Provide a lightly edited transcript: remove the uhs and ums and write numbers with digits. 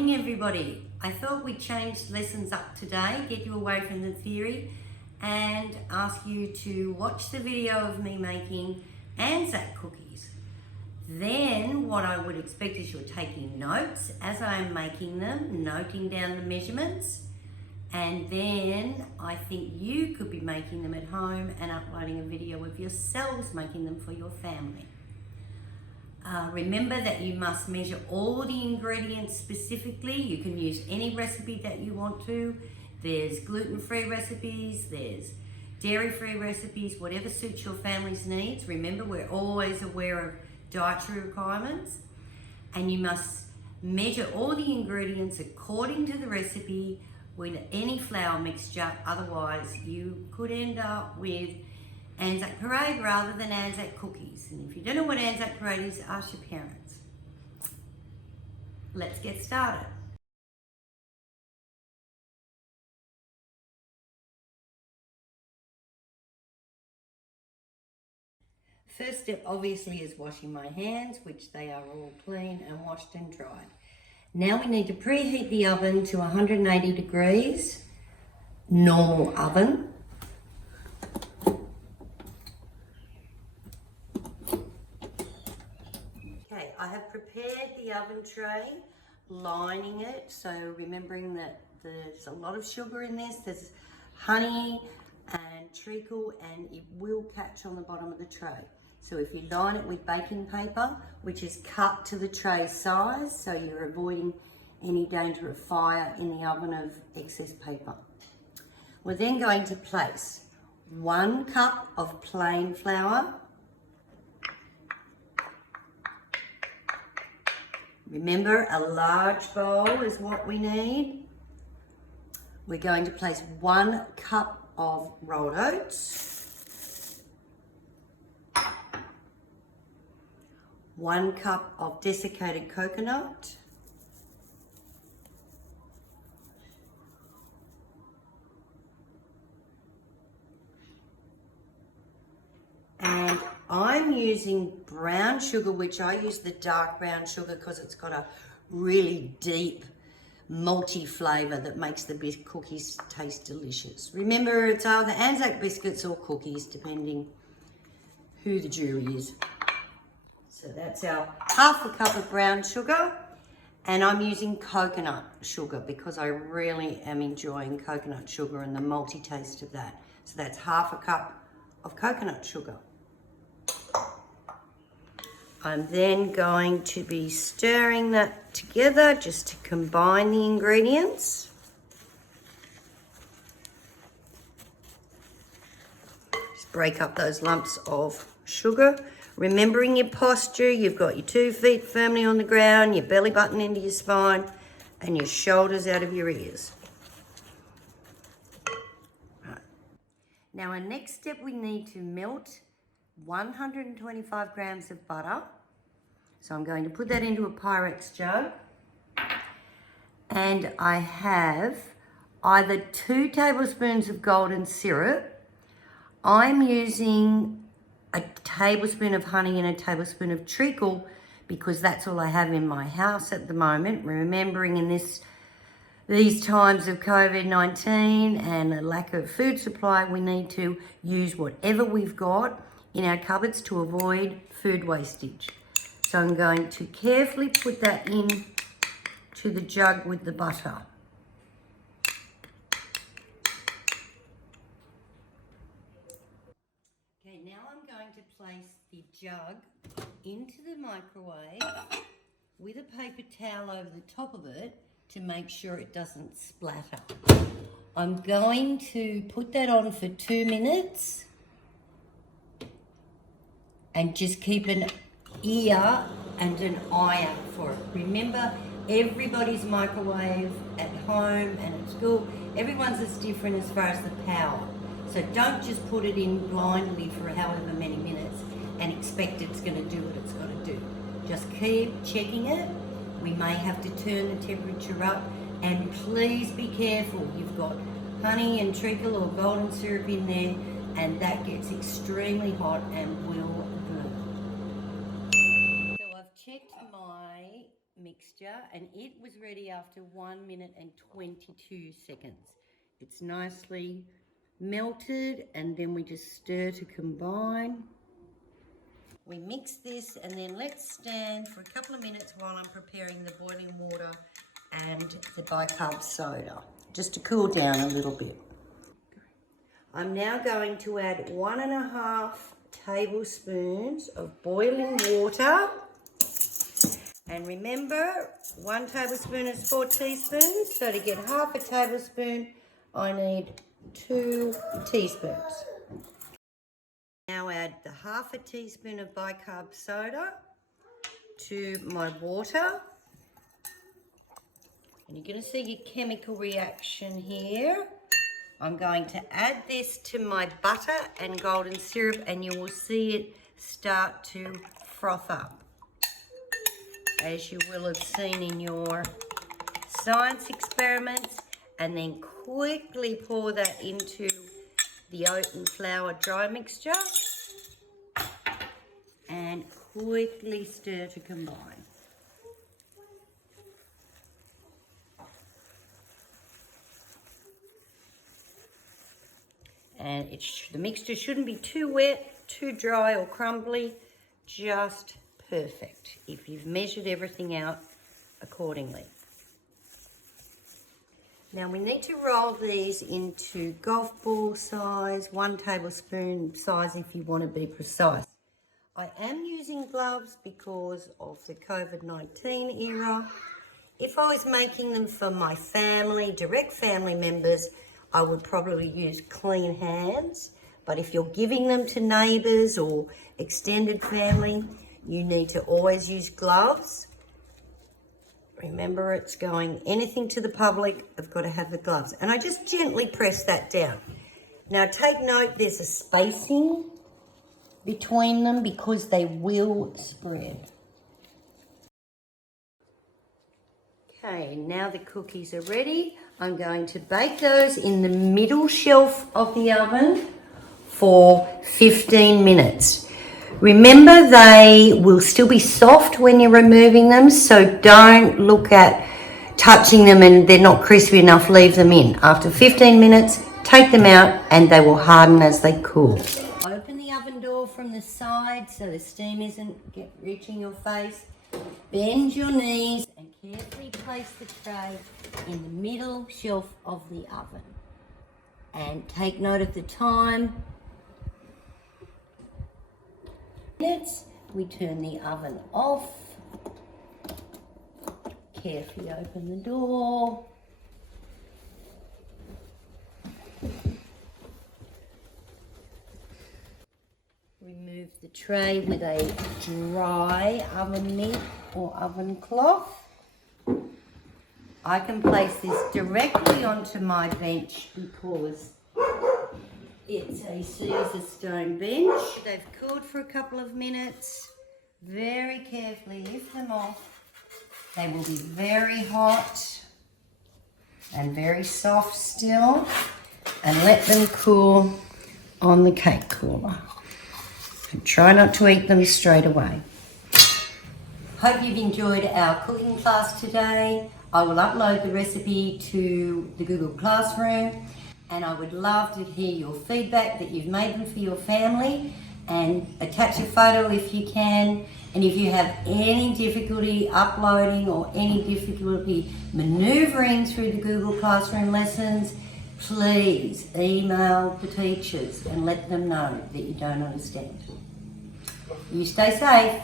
morning everybody. I thought we'd change lessons up today, get you away from the theory and ask you to watch the video of me making Anzac cookies. Then what I would expect is you're taking notes as I'm making them, noting down the measurements, and then I think you could be making them at home and uploading a video of yourselves making them for your family. Remember that you must measure all the ingredients specifically. You can use any recipe that you want to. There's gluten-free recipes, there's dairy-free recipes, whatever suits your family's needs. Remember, we're always aware of dietary requirements, and you must measure all the ingredients according to the recipe with any flour mixture. Otherwise, you could end up with Anzac parade rather than Anzac cookies. And if you don't know what Anzac parade is, ask your parents. Let's get started. First step obviously is washing my hands, which they are all clean and washed and dried. Now we need to preheat the oven to 180 degrees, normal oven. I have prepared the oven tray, lining it, so remembering that there's a lot of sugar in this, there's honey and treacle, and it will catch on the bottom of the tray. So if you line it with baking paper, which is cut to the tray size, so you're avoiding any danger of fire in the oven of excess paper. We're then going to place 1 cup of plain flour. Remember, a large bowl is what we need. We're going to place 1 cup of rolled oats, 1 cup of desiccated coconut, and I'm using brown sugar, which I use the dark brown sugar because it's got a really deep malty flavour that makes the cookies taste delicious. Remember, it's either Anzac biscuits or cookies, depending who the jury is. So that's our 1/2 cup of brown sugar, and I'm using coconut sugar because I really am enjoying coconut sugar and the malty taste of that. So that's 1/2 cup of coconut sugar. I'm then going to be stirring that together just to combine the ingredients. Just break up those lumps of sugar. Remembering your posture, you've got your 2 feet firmly on the ground, your belly button into your spine, and your shoulders out of your ears. Right. Now our next step, we need to melt 125 grams of butter. So I'm going to put that into a Pyrex jug. And I have either 2 tablespoons of golden syrup. I'm using a tablespoon of honey and a tablespoon of treacle because that's all I have in my house at the moment. Remembering in these times of COVID-19 and a lack of food supply, we need to use whatever we've got in our cupboards to avoid food wastage. So I'm going to carefully put that in to the jug with the butter. Okay, now I'm going to place the jug into the microwave with a paper towel over the top of it to make sure it doesn't splatter. I'm going to put that on for 2 minutes. And just keep an ear and an eye out for it. Remember, everybody's microwave at home and at school, everyone's is different as far as the power. So don't just put it in blindly for however many minutes and expect it's going to do what it's got to do. Just keep checking it. We may have to turn the temperature up, and please be careful. You've got honey and treacle or golden syrup in there, and that gets extremely hot and will burn. So I've checked my mixture, and it was ready after 1 minute and 22 seconds. It's nicely melted, and then we just stir to combine. We mix this, and then let's stand for a couple of minutes while I'm preparing the boiling water and the bicarb soda, just to cool down a little bit. I'm now going to add 1.5 tablespoons of boiling water. And remember, 1 tablespoon is 4 teaspoons, so to get half a tablespoon, I need 2 teaspoons. Now add the half a teaspoon of bicarb soda to my water. And you're going to see your chemical reaction here. I'm going to add this to my butter and golden syrup, and you will see it start to froth up, as you will have seen in your science experiments. And then quickly pour that into the oat and flour dry mixture and quickly stir to combine. And the mixture shouldn't be too wet, too dry or crumbly, just perfect if you've measured everything out accordingly. Now we need to roll these into golf ball size, 1 tablespoon size if you want to be precise. I am using gloves because of the COVID-19 era. If I was making them for my family, direct family members, I would probably use clean hands. But if you're giving them to neighbours or extended family, you need to always use gloves. Remember, it's going anything to the public, I've got to have the gloves. And I just gently press that down. Now take note, there's a spacing between them because they will spread. Okay, now the cookies are ready. I'm going to bake those in the middle shelf of the oven for 15 minutes. Remember, they will still be soft when you're removing them, so don't look at touching them and they're not crispy enough, leave them in. After 15 minutes, take them out and they will harden as they cool. Open the oven door from the side so the steam isn't reaching your face. Bend your knees and carefully place the tray in the middle shelf of the oven. And take note of the time. We turn the oven off. Carefully open the door. Remove the tray with a dry oven mitt or oven cloth. I can place this directly onto my bench because it's a Caesar stone bench. They've cooled for a couple of minutes. Very carefully lift them off. They will be very hot and very soft still. And let them cool on the cake cooler. And try not to eat them straight away. Hope you've enjoyed our cooking class today. I will upload the recipe to the Google Classroom. And I would love to hear your feedback that you've made them for your family, and attach a photo if you can. And if you have any difficulty uploading or any difficulty maneuvering through the Google Classroom lessons, please email the teachers and let them know that you don't understand. You stay safe.